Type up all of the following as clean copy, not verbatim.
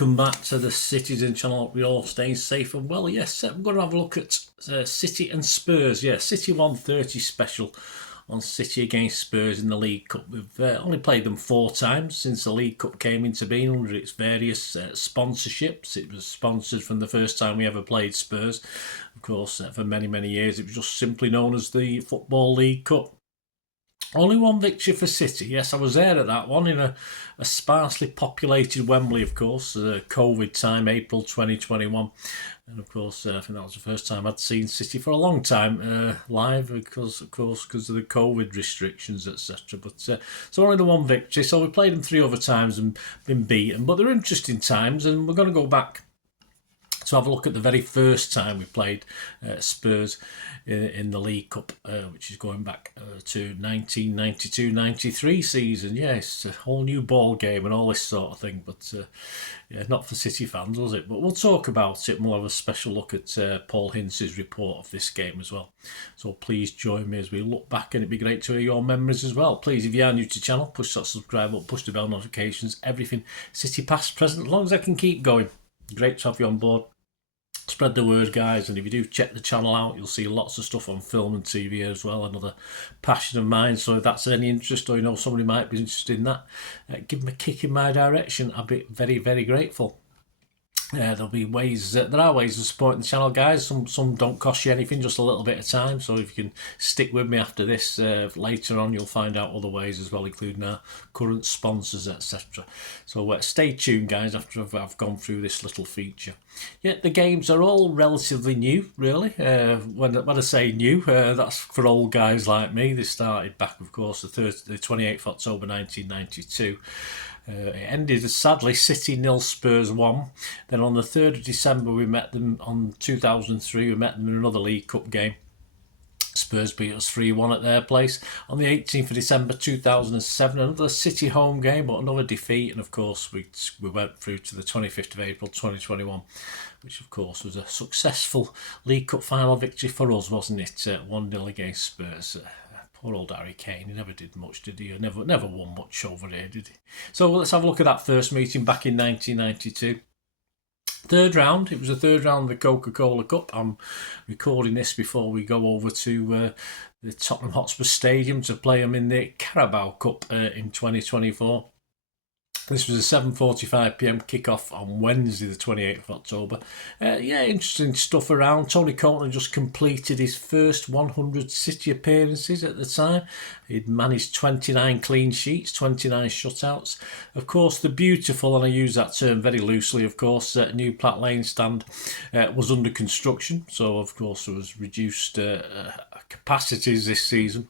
welcome back to the Citizen channel. Hope you're all staying safe and well. Yes, we're going to have a look at City and Spurs. Yeah, CITY130 special on City against Spurs in the League Cup. We've only played them 4 times since the League Cup came into being under its various sponsorships. It was sponsored from the first time we ever played Spurs. Of course, for many, many years, it was just simply known as the Football League Cup. Only one victory for City. Yes, I was there at that one in a sparsely populated Wembley, of course, COVID time, April 2021. And of course, I think that was the first time I'd seen City for a long time live because of the COVID restrictions, etc. But so only the one victory. So we played them 3 other times and been beaten. But they're interesting times, and we're going to go back to have a look at the very first time we played Spurs in the League Cup, which is going back to 1992-93 season. Yeah, it's a whole new ball game and all this sort of thing, but yeah, not for City fans, was it? But we'll talk about it, and we'll have a special look at Paul Hince's report of this game as well. So please join me as we look back, and it'd be great to hear your memories as well. Please, if you are new to the channel, push that subscribe button, push the bell notifications, everything City past, present, as long as I can keep going. Great to have you on board. Spread the word, guys, and if you do check the channel out, you'll see lots of stuff on film and TV as well. Another passion of mine, so if that's any interest, or you know somebody might be interested in that, give them a kick in my direction. I'd be very, very grateful. There'll be ways, there are ways of supporting the channel, guys. Some don't cost you anything, just a little bit of time. So if you can stick with me after this, later on you'll find out other ways as well, including our current sponsors, etc. So stay tuned, guys, after I've gone through this little feature. Yeah, the games are all relatively new, really. When I say new, that's for old guys like me. They started back, of course, the 28th of October 1992. It ended sadly City 0, Spurs 1. Then on the 3rd of December we met them on 2003. We met them in another League Cup game. Spurs beat us 3-1 at their place. On the 18th of December 2007, another City home game, but another defeat. And of course we went through to the 25th of April 2021, which of course was a successful League Cup final victory for us, wasn't it? 1-0 against Spurs. Poor old Harry Kane, he never did much, did he? Never won much over here, did he? So let's have a look at that first meeting back in 1992. Third round, it was the third round of the Coca-Cola Cup. I'm recording this before we go over to the Tottenham Hotspur Stadium to play them in the Carabao Cup in 2024. This was a 7:45 PM kickoff on Wednesday, the 28th of October. Yeah, interesting stuff around. Tony Creighton had just completed his first 100 City appearances at the time. He'd managed 29 clean sheets, 29 shutouts. Of course, the beautiful, and I use that term very loosely, of course, new Platt Lane stand was under construction. So, of course, there was reduced capacities this season.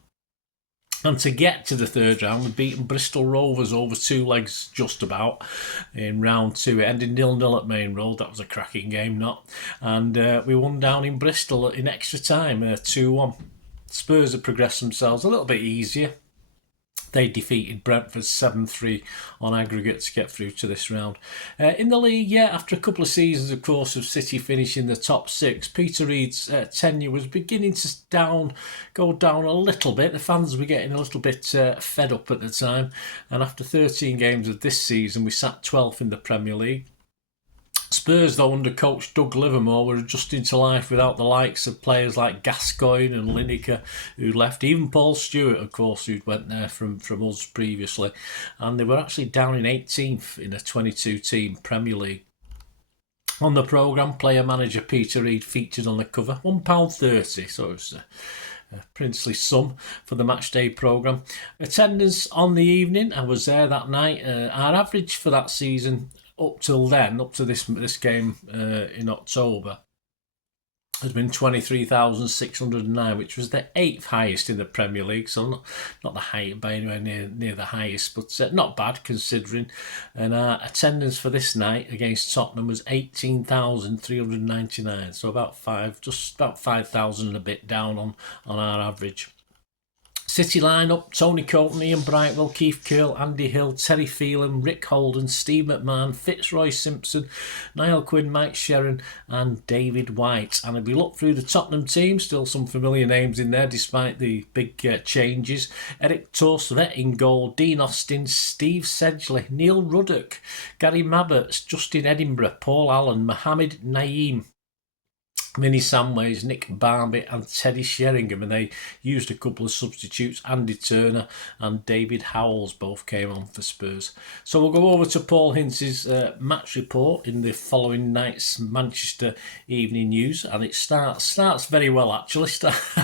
And to get to the third round, we beaten Bristol Rovers over 2 legs just about in round 2. It ended 0-0 at Main Road. That was a cracking game, not. And we won down in Bristol in extra time, 2-1. Spurs have progressed themselves a little bit easier. They defeated Brentford 7-3 on aggregate to get through to this round. In the league, yeah, after a couple of seasons, of course, of City finishing the top 6, Peter Reid's tenure was beginning to go down a little bit. The fans were getting a little bit fed up at the time. And after 13 games of this season, we sat 12th in the Premier League. Spurs, though, under coach Doug Livermore, were adjusting to life without the likes of players like Gascoigne and Lineker, who left. Even Paul Stewart, of course, who went there from us previously. And they were actually down in 18th in a 22-team Premier League. On the programme, player-manager Peter Reid featured on the cover, £1.30, so it was a princely sum for the matchday programme. Attendance on the evening, I was there that night. Our average for that season up till then, up to this game in October, has been 23,609, which was the 8th highest in the Premier League. So not the height by anywhere near the highest, but not bad considering. And our attendance for this night against Tottenham was 18,399. So just about 5,000 and a bit down on our average. City line-up: Tony Coulton, Ian Brightwell, Keith Curle, Andy Hill, Terry Phelan, Rick Holden, Steve McMahon, Fitzroy Simpson, Niall Quinn, Mike Sherrin and David White. And if we look through the Tottenham team, still some familiar names in there despite the big changes. Eric Torstvedt in goal, Dean Austin, Steve Sedgley, Neil Ruddock, Gary Mabberts, Justin Edinburgh, Paul Allen, Mohamed Naeem, Vinnie Samways, Nick Barmby and Teddy Sheringham, and they used a couple of substitutes. Andy Turner and David Howells both came on for Spurs. So we'll go over to Paul Hintz's match report in the following night's Manchester Evening News, and it starts very well actually.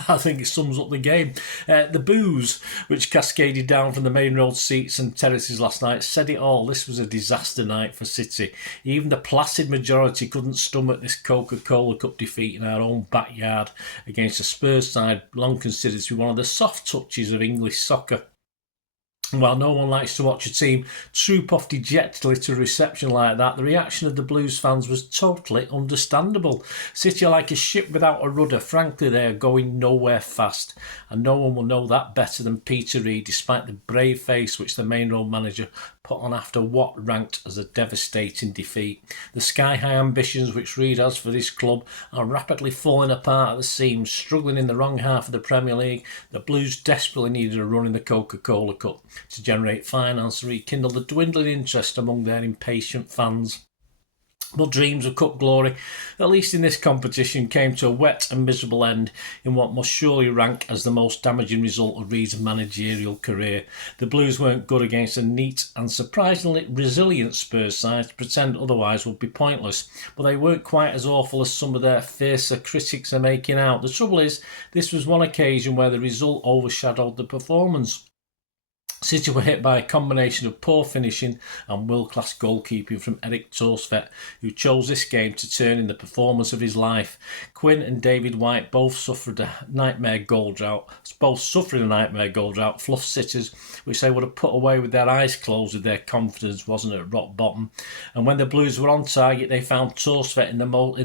I think it sums up the game. The boos which cascaded down from the main road seats and terraces last night said it all. This was a disaster night for City. Even the placid majority couldn't stomach this Coca-Cola Cup defeat in our own backyard against a Spurs side long considered to be one of the soft touches of English soccer. And while no one likes to watch a team troop off dejectedly to a reception like that, the reaction of the Blues fans was totally understandable. City are like a ship without a rudder. Frankly, they are going nowhere fast, and no one will know that better than Peter Reid, despite the brave face which the main road manager put on after what ranked as a devastating defeat. The sky-high ambitions which Reid has for this club are rapidly falling apart at the seams, struggling in the wrong half of the Premier League. The Blues desperately needed a run in the Coca-Cola Cup to generate finance and rekindle the dwindling interest among their impatient fans. But dreams of cup glory, at least in this competition, came to a wet and miserable end in what must surely rank as the most damaging result of Reid's managerial career. The Blues weren't good against a neat and surprisingly resilient Spurs side. To pretend otherwise would be pointless, but they weren't quite as awful as some of their fiercer critics are making out. The trouble is, this was one occasion where the result overshadowed the performance. City were hit by a combination of poor finishing and world-class goalkeeping from Eric Torstvedt, who chose this game to turn in the performance of his life. Quinn and David White both suffering a nightmare goal drought, fluff sitters, which they would have put away with their eyes closed if their confidence wasn't at rock bottom. And when the Blues were on target, they found Torstvedt in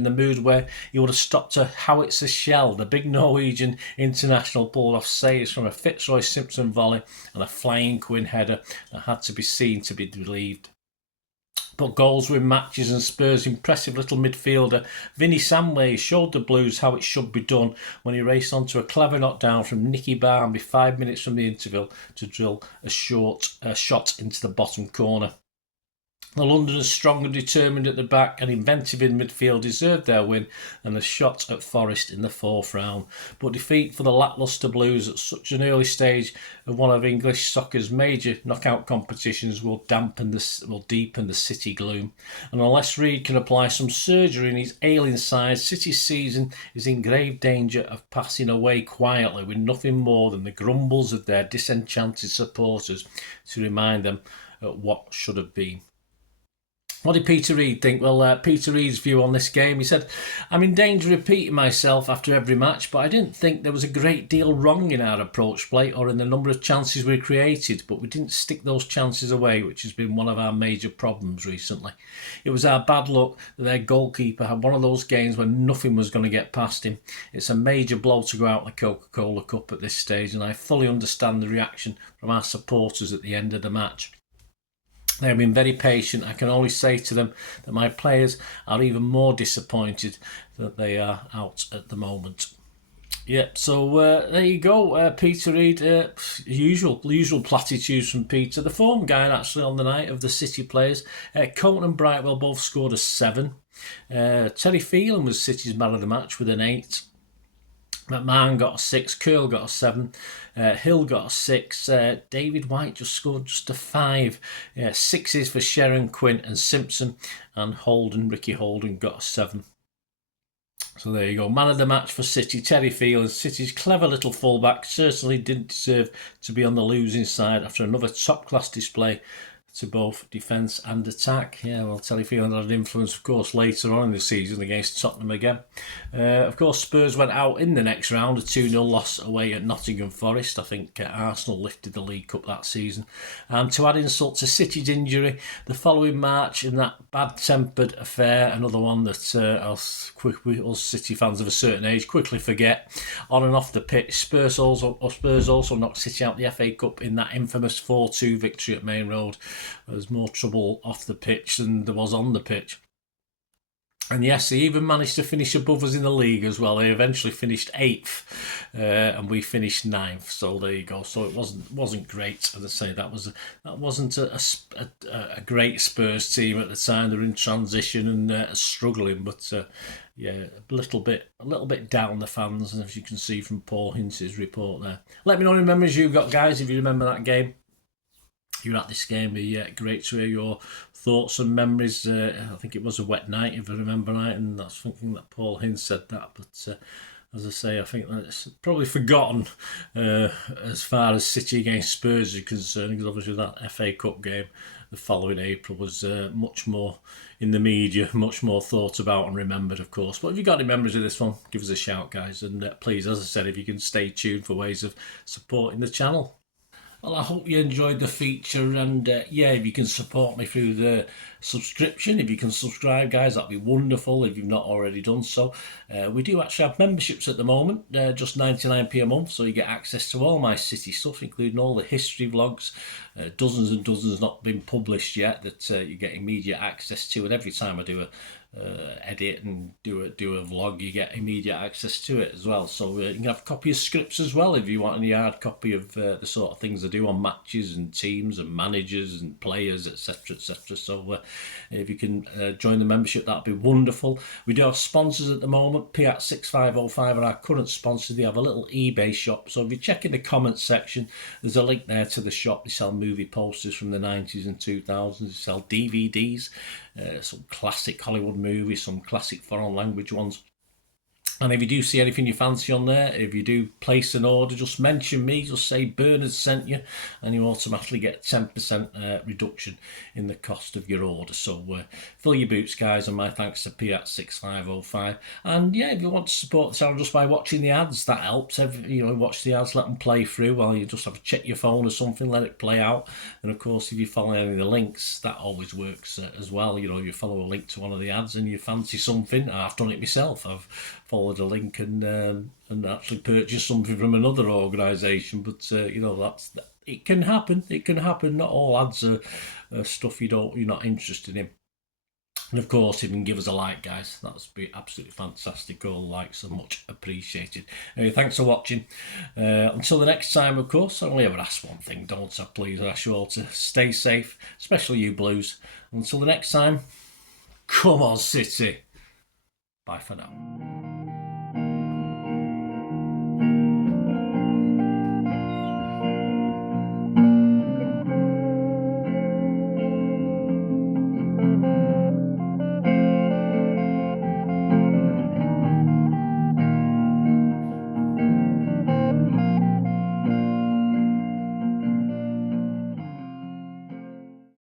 the mood where he would have stopped a howitzer shell. The big Norwegian international pulled off saves from a Fitzroy Simpson volley and a flying Quinn header that had to be seen to be believed. But goals win matches, and Spurs' impressive little midfielder Vinnie Samways showed the Blues how it should be done when he raced onto a clever knockdown from Nicky Barmby 5 minutes from the interval to drill a shot into the bottom corner. The Londoners, strong and determined at the back and inventive in midfield, deserved their win and a shot at Forest in the fourth round. But defeat for the lacklustre Blues at such an early stage of one of English soccer's major knockout competitions will deepen the City gloom. And unless Reid can apply some surgery in his ailing side, City's season is in grave danger of passing away quietly with nothing more than the grumbles of their disenchanted supporters to remind them of what should have been. What did Peter Reid think? Well, Peter Reid's view on this game, he said, "I'm in danger of repeating myself after every match, but I didn't think there was a great deal wrong in our approach play or in the number of chances we created, but we didn't stick those chances away, which has been one of our major problems recently. It was our bad luck that their goalkeeper had one of those games when nothing was going to get past him. It's a major blow to go out the Coca-Cola Cup at this stage, and I fully understand the reaction from our supporters at the end of the match. They have been very patient. I can only say to them that my players are even more disappointed that they are out at the moment." Yep, so there you go. Peter Reid, usual platitudes from Peter. The form guide actually on the night of the City players. Coulton and Brightwell both scored a 7. Terry Phelan was City's man of the match with an 8. McMahon got a 6, Curle got a 7, Hill got a 6, David White just scored just a 5, 6s for Sherrin, Quinn and Simpson, and Ricky Holden got a 7. So there you go, man of the match for City, Terry Phelan. City's clever little fullback certainly didn't deserve to be on the losing side after another top-class display to both defence and attack. Yeah, well, Telefield had an influence, of course, later on in the season against Tottenham again. Of course, Spurs went out in the next round, a 2-0 loss away at Nottingham Forest. I think Arsenal lifted the League Cup that season. And to add insult to City's injury, the following March, in that bad-tempered affair, another one that us City fans of a certain age quickly forget, on and off the pitch, Spurs also knocked City out the FA Cup in that infamous 4-2 victory at Main Road. There was more trouble off the pitch than there was on the pitch. And yes, they even managed to finish above us in the league as well. They eventually finished 8th, and we finished 9th. So there you go. So it wasn't great. As I say, that wasn't a great Spurs team at the time. They were in transition and struggling, but yeah, a little bit down the fans, as you can see from Paul Hintz's report there. Let me know any memories you've got, guys. If you remember that game, you were at this game. It'd be great to hear your thoughts and memories. I think it was a wet night, if I remember right, and that's something that Paul Hintz said that. But as I say, I think that's probably forgotten as far as City against Spurs is concerned, because obviously that FA Cup game the following April was much more in the media, much more thought about and remembered, of course. But if you've got any memories of this one, give us a shout, guys. And please, as I said, if you can stay tuned for ways of supporting the channel. Well, I hope you enjoyed the feature, and yeah, if you can support me through the subscription, if you can subscribe, guys, that'd be wonderful if you've not already done so. We do actually have memberships at the moment, just 99p a month, so you get access to all my City stuff, including all the history vlogs, dozens and dozens not been published yet that you get immediate access to, and every time I do a edit and do a vlog, you get immediate access to it as well. So you can have a copy of scripts as well if you want any hard copy of the sort of things I do on matches and teams and managers and players, etc, etc. So if you can join the membership, that'd be wonderful. We do have sponsors at the moment. P@6505 are our current sponsor. They have a little eBay shop, so if you check in the comments section, there's a link there to the shop. They sell movie posters from the 90s and 2000s. They sell DVDs, some classic Hollywood movies, some classic foreign language ones. And if you do see anything you fancy on there, if you do place an order, just mention me, just say Bernard sent you, and you automatically get 10% reduction in the cost of your order. So fill your boots, guys, and my thanks to P@6505. And yeah, if you want to support the channel just by watching the ads, that helps. Watch the ads, let them play through while you just have to check your phone or something, let it play out. And of course, if you follow any of the links, that always works as well. You follow a link to one of the ads and you fancy something. I've done it myself. I've followed a link and actually purchase something from another organisation, but it can happen. It can happen. Not all ads are stuff you're not interested in. And of course, if you can give us a like, guys, that would be absolutely fantastic. All likes are much appreciated. Anyway, thanks for watching. Until the next time, of course, I only ever ask one thing, don't I? Please, I ask you all to stay safe, especially you Blues. Until the next time, come on, City. Bye for now.